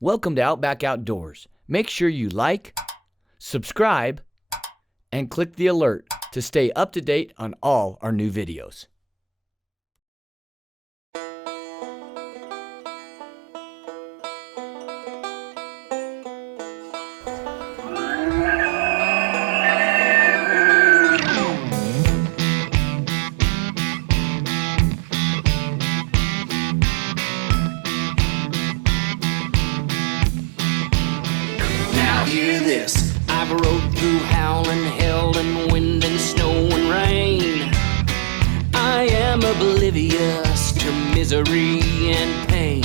Welcome to Outback Outdoors. Make sure you like, subscribe, and click the alert to stay up to date on all our new videos. Hear this, I've rode through howling hell and wind and snow and rain. I am oblivious to misery and pain,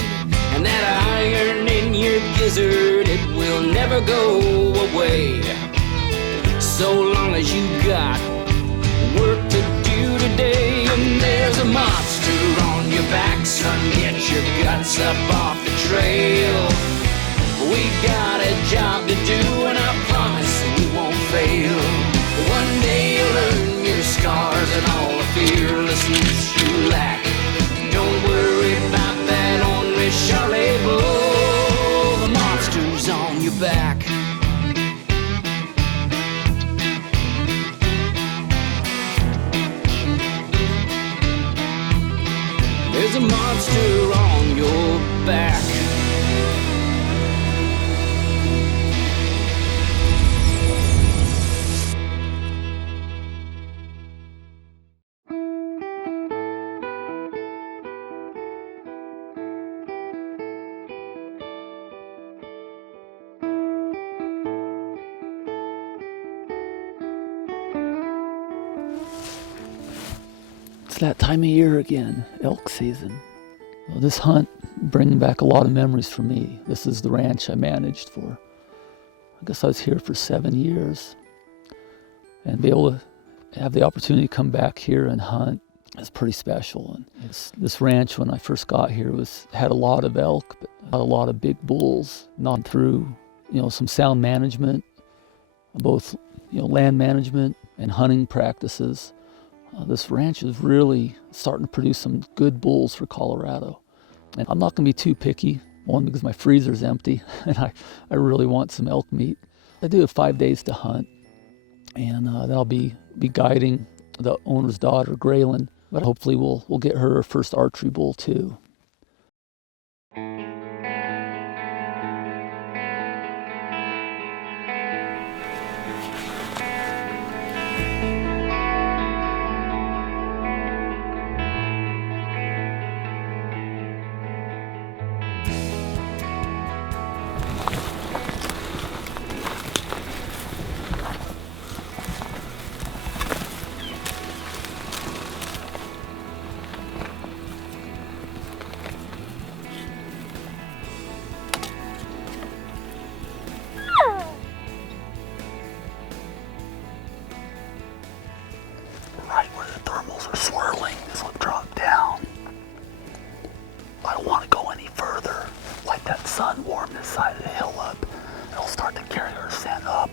and that iron in your gizzard, it will never go away. So long as you got work to do today, and there's a monster on your back, son, get your guts up off the trail. We got a job to do, and I promise we won't fail. One day you'll learn your scars and all the fearlessness you lack. Don't worry about that ornery Charlie bull. The monster's on your back. There's a monster on your back. It's that time of year again, elk season. Well, this hunt bringing back a lot of memories for me. This is the ranch I managed for, I guess I was here for 7 years. And be able to have the opportunity to come back here and hunt is pretty special. And this ranch, when I first got here, had a lot of elk, but not a lot of big bulls. Not through, some sound management, both, land management and hunting practices. This ranch is really starting to produce some good bulls for Colorado. And I'm not going to be too picky, one, because my freezer's empty and I really want some elk meat. I do have 5 days to hunt, and then I'll be guiding the owner's daughter, Graylin, but hopefully we'll get her first archery bull too. Right where the thermals are swirling, this will drop down. I don't want to go any further. Let that sun warm this side of the hill up. It'll start to carry our scent up.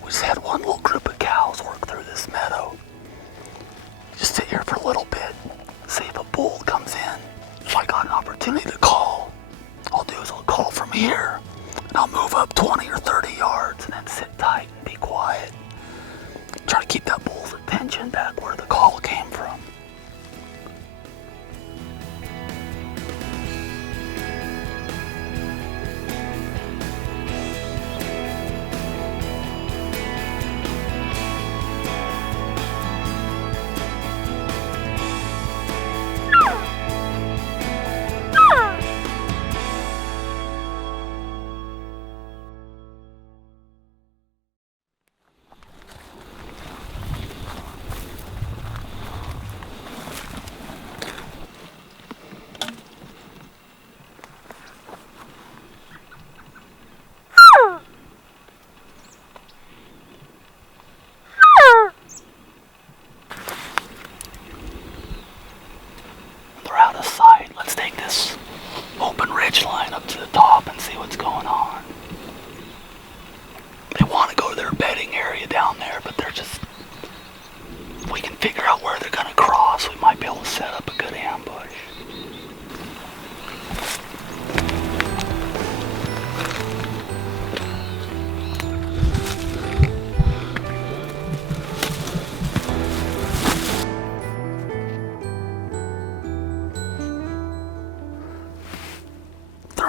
We just had one little group of cows work through this meadow. Just sit here for a little bit, see if a bull comes in. If I got an opportunity to call, all I'll do is I'll call from here, and I'll move up 20 or 30 yards and then sit tight and be quiet. Try to keep that bull's attention back where the call came from.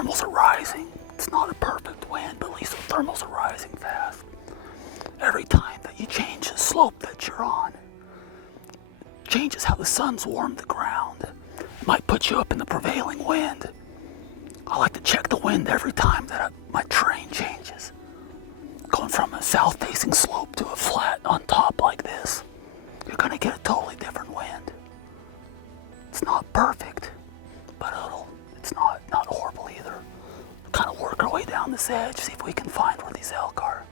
thermals are rising. It's not a perfect wind, but at least the thermals are rising fast. Every time that you change the slope that you're on, changes how the sun's warmed the ground. It might put you up in the prevailing wind. I like to check the wind every time that my terrain changes. Going from a south-facing slope to a flat on top like this, you're gonna get a totally different wind. It's not perfect, but it's not horrible either. Kind of work our way down this edge, see if we can find where these elk are.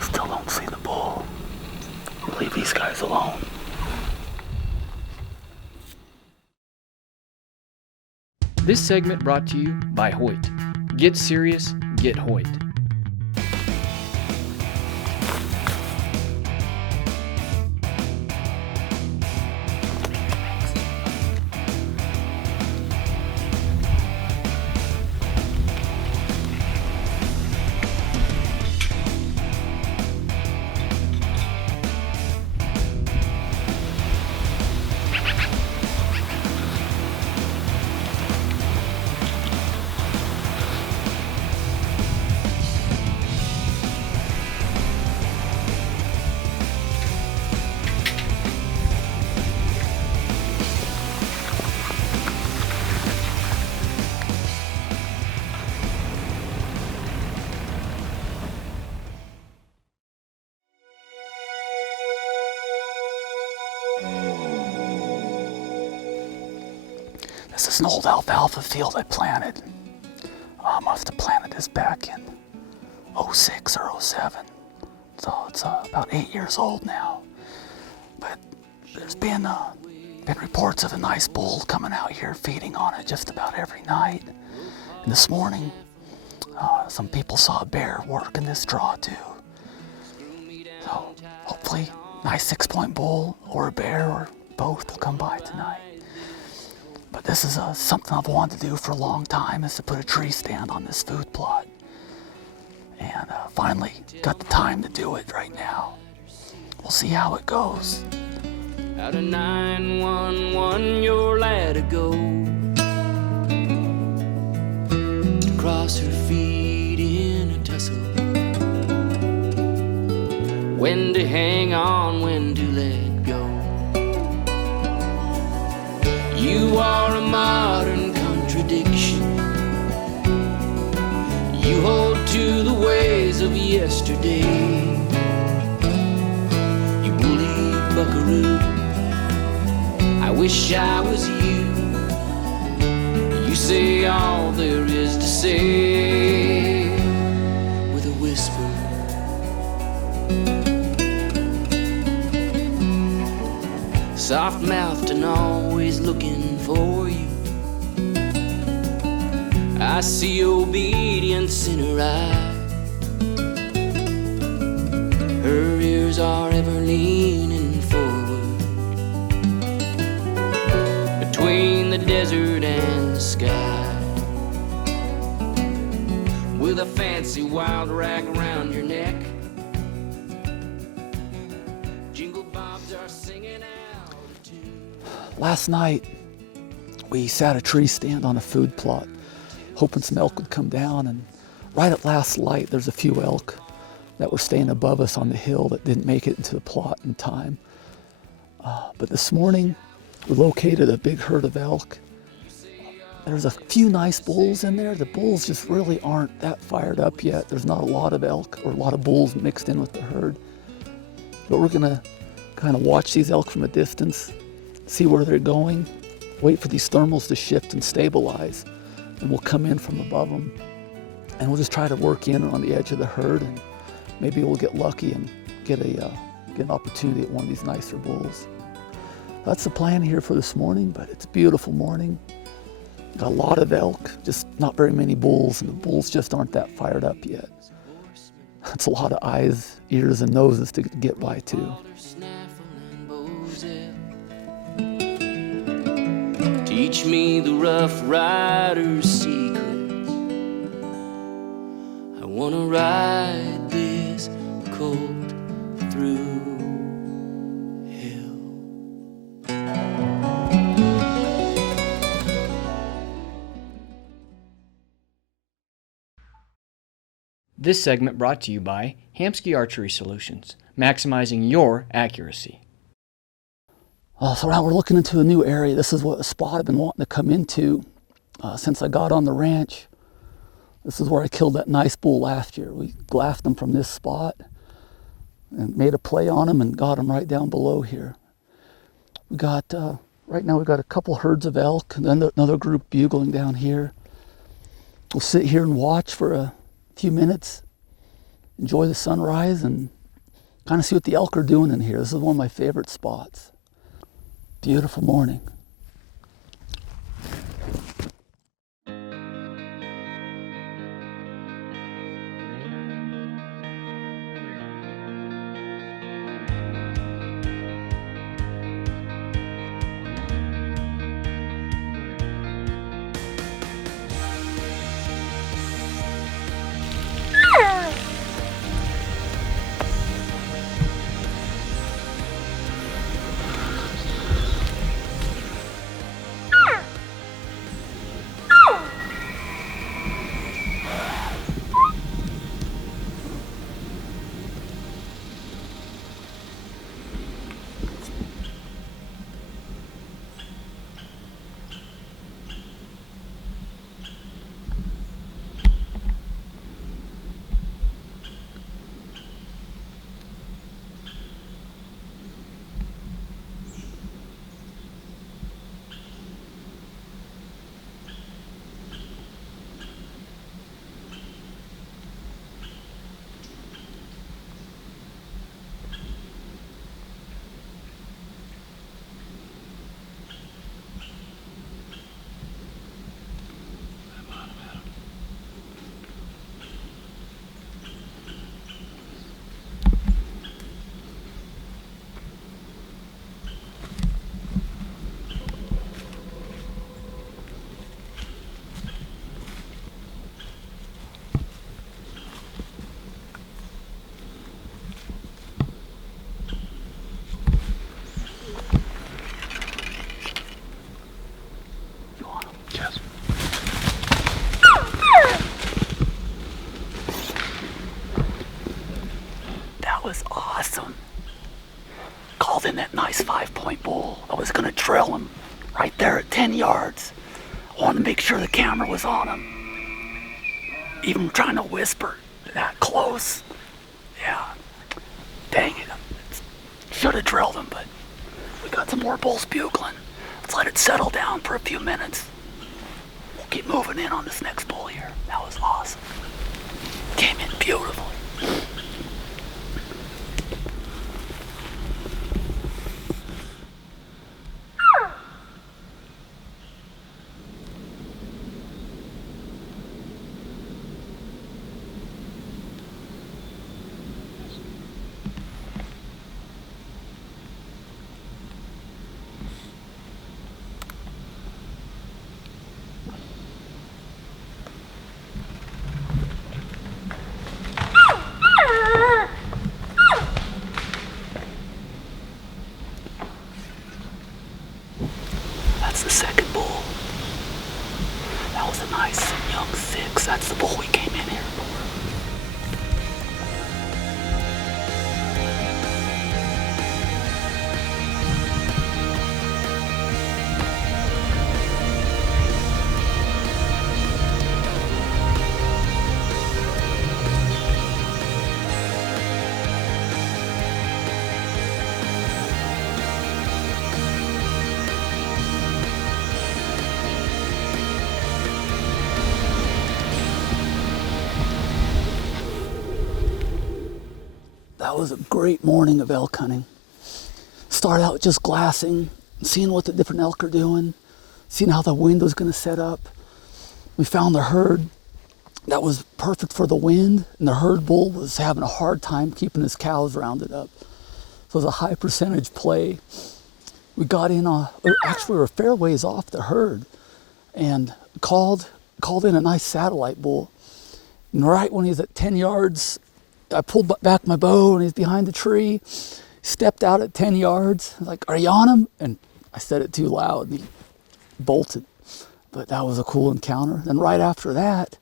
Still don't see the bull. Leave these guys alone. This segment brought to you by Hoyt. Get serious, get Hoyt. This is an old alfalfa field I planted. I must have planted this back in 06 or 07. So it's about 8 years old now. But there's been reports of a nice bull coming out here feeding on it just about every night. And this morning, some people saw a bear working this draw too. So hopefully, nice 6-point bull or a bear or both will come by tonight. But this is something I've wanted to do for a long time, is to put a tree stand on this food plot. And finally got the time to do it right now. We'll see how it goes. Out of 911, your lad to go to cross her feet in a tussle. When to hang on, when to let go. You are a modern contradiction. You hold to the ways of yesterday. You believe buckaroo. I wish I was you. You say all there is to say with a whisper. Soft-mouthed and always looking for you. I see obedience in her eye. Her ears are ever leaning forward between the desert and the sky. With a fancy wild rag around your neck, jingle bobs are singing out a tune. Last night, we sat a tree stand on a food plot, hoping some elk would come down, and right at last light, there's a few elk that were staying above us on the hill that didn't make it into the plot in time. But this morning, we located a big herd of elk There's a few nice bulls in there. The bulls just really aren't that fired up yet. There's not a lot of elk or a lot of bulls mixed in with the herd. But we're gonna kind of watch these elk from a distance, see where they're going, wait for these thermals to shift and stabilize, and we'll come in from above them. And we'll just try to work in on the edge of the herd, and maybe we'll get lucky and get an opportunity at one of these nicer bulls. That's the plan here for this morning, but it's a beautiful morning. Got a lot of elk, just not very many bulls, and the bulls just aren't that fired up yet. That's a lot of eyes, ears, and noses to get by too. Teach me the Rough Rider's secrets. I wanna ride this cold through hell. This segment brought to you by Hamsky Archery Solutions, maximizing your accuracy. So now we're looking into a new area. This is what a spot I've been wanting to come into since I got on the ranch. This is where I killed that nice bull last year. We glassed him from this spot and made a play on him and got him right down below here. We got, right now we've got a couple herds of elk and then another group bugling down here. We'll sit here and watch for a few minutes, enjoy the sunrise, and kind of see what the elk are doing in here. This is one of my favorite spots. Beautiful morning. Was awesome. Called in that nice 5-point bull. I was gonna drill him right there at 10 yards. I wanted to make sure the camera was on him. Even trying to whisper that close. Yeah. Dang it. Should have drilled him, but we got some more bulls bugling. Let's let it settle down for a few minutes. We'll keep moving in on this next bull here. That was awesome. Came in beautifully. That was a great morning of elk hunting. Started out just glassing, seeing what the different elk are doing, seeing how the wind was going to set up. We found the herd that was perfect for the wind, and the herd bull was having a hard time keeping his cows rounded up. So it was a high percentage play. We got in, actually we were a fair ways off the herd, and called in a nice satellite bull. And right when he was at 10 yards, I pulled back my bow and he's behind the tree, stepped out at 10 yards. I was like, "Are you on him?" And I said it too loud and he bolted. But that was a cool encounter. Then right after that,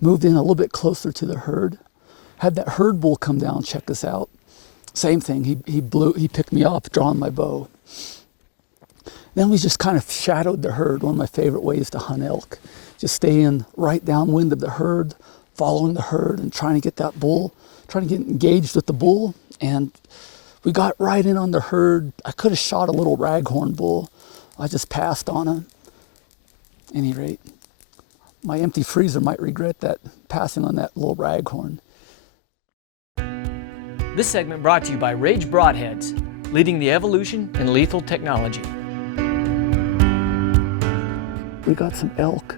moved in a little bit closer to the herd. Had that herd bull come down, check us out. Same thing, he picked me off, drawing my bow. Then we just kind of shadowed the herd, one of my favorite ways to hunt elk. Just staying right downwind of the herd, following the herd and trying to get that bull, trying to get engaged with the bull. And we got right in on the herd. I could have shot a little raghorn bull. I just passed on him. At any rate, my empty freezer might regret that, passing on that little raghorn. This segment brought to you by Rage Broadheads, leading the evolution in lethal technology. We got some elk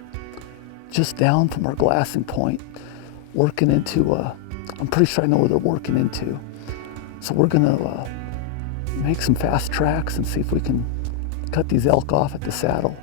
just down from our glassing point, working into, I'm pretty sure I know where they're working into. So we're gonna make some fast tracks and see if we can cut these elk off at the saddle.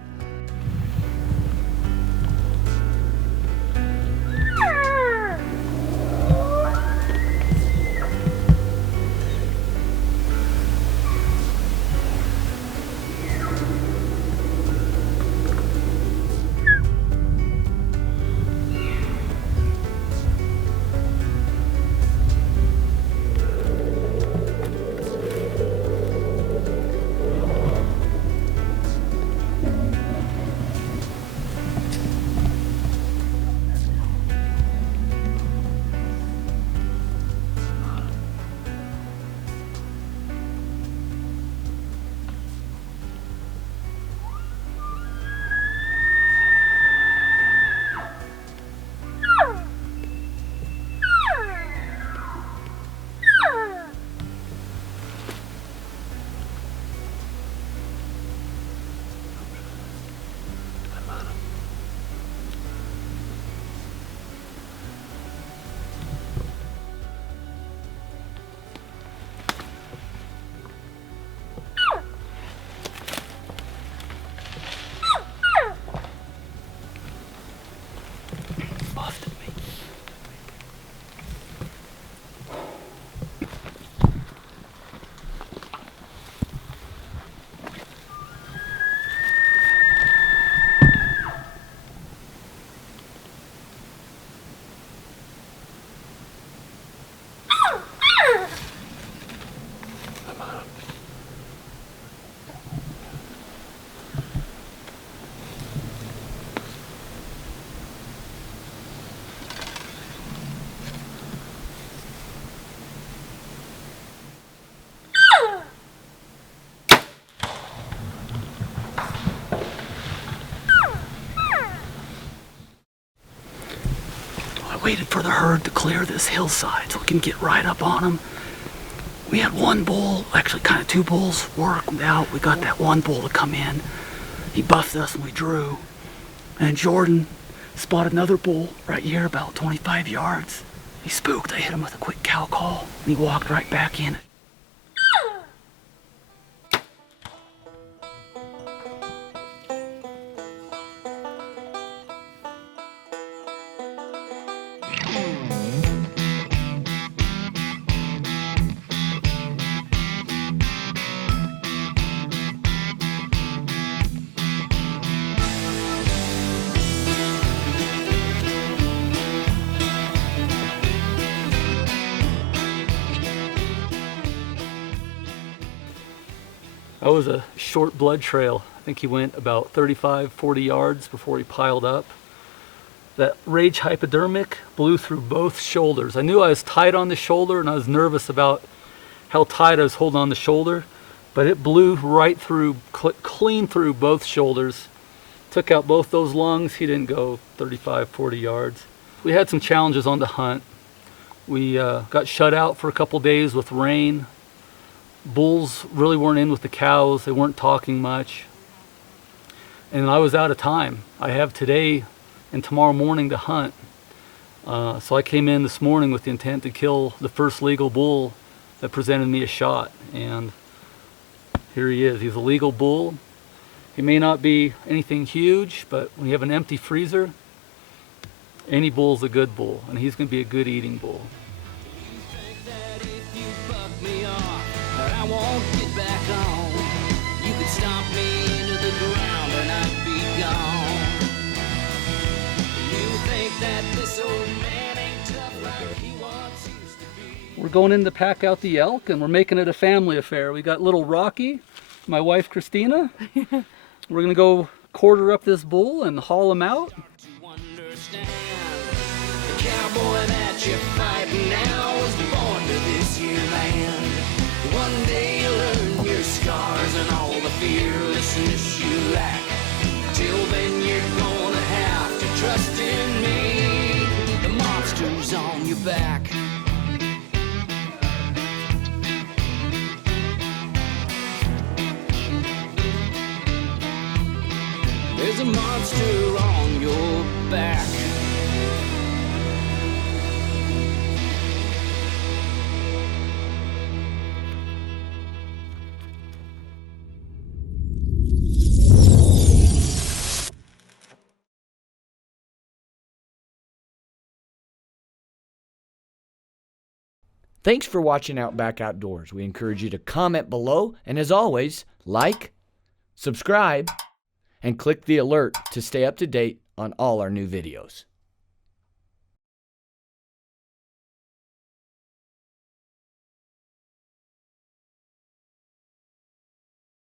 Waited for the herd to clear this hillside so we can get right up on them. We had one bull, actually kind of two bulls, worked out. We got that one bull to come in. He buffed us and we drew. And Jordan spotted another bull right here about 25 yards. He spooked. I hit him with a quick cow call and he walked right back in. That was a short blood trail. I think he went about 35, 40 yards before he piled up. That Rage hypodermic blew through both shoulders. I knew I was tight on the shoulder and I was nervous about how tight I was holding on the shoulder, but it blew right through, clean through both shoulders. Took out both those lungs. He didn't go 35, 40 yards. We had some challenges on the hunt. We got shut out for a couple days with rain. Bulls really weren't in with the cows. They weren't talking much. And I was out of time. I have today and tomorrow morning to hunt. So I came in this morning with the intent to kill the first legal bull that presented me a shot. And here he is. He's a legal bull. He may not be anything huge, but when you have an empty freezer, any bull's a good bull, and he's going to be a good eating bull. You think that if you buck me off, that I won't get back on. You could stomp me into the ground and I'd be gone. You think that this old man ain't tough like he once used to be. We're going in to pack out the elk, and we're making it a family affair. We got little Rocky, my wife Christina. We're going to go quarter up this bull and haul him out. To understand, the cowboy that you're fighting now was born to this here land. One day you'll learn your scars and all the fearlessness you lack. Till then you're gonna have to trust in me. The monster's on your back. There's a monster on your back. Thanks for watching Outback Outdoors. We encourage you to comment below, and as always, like, subscribe, and click the alert to stay up to date on all our new videos.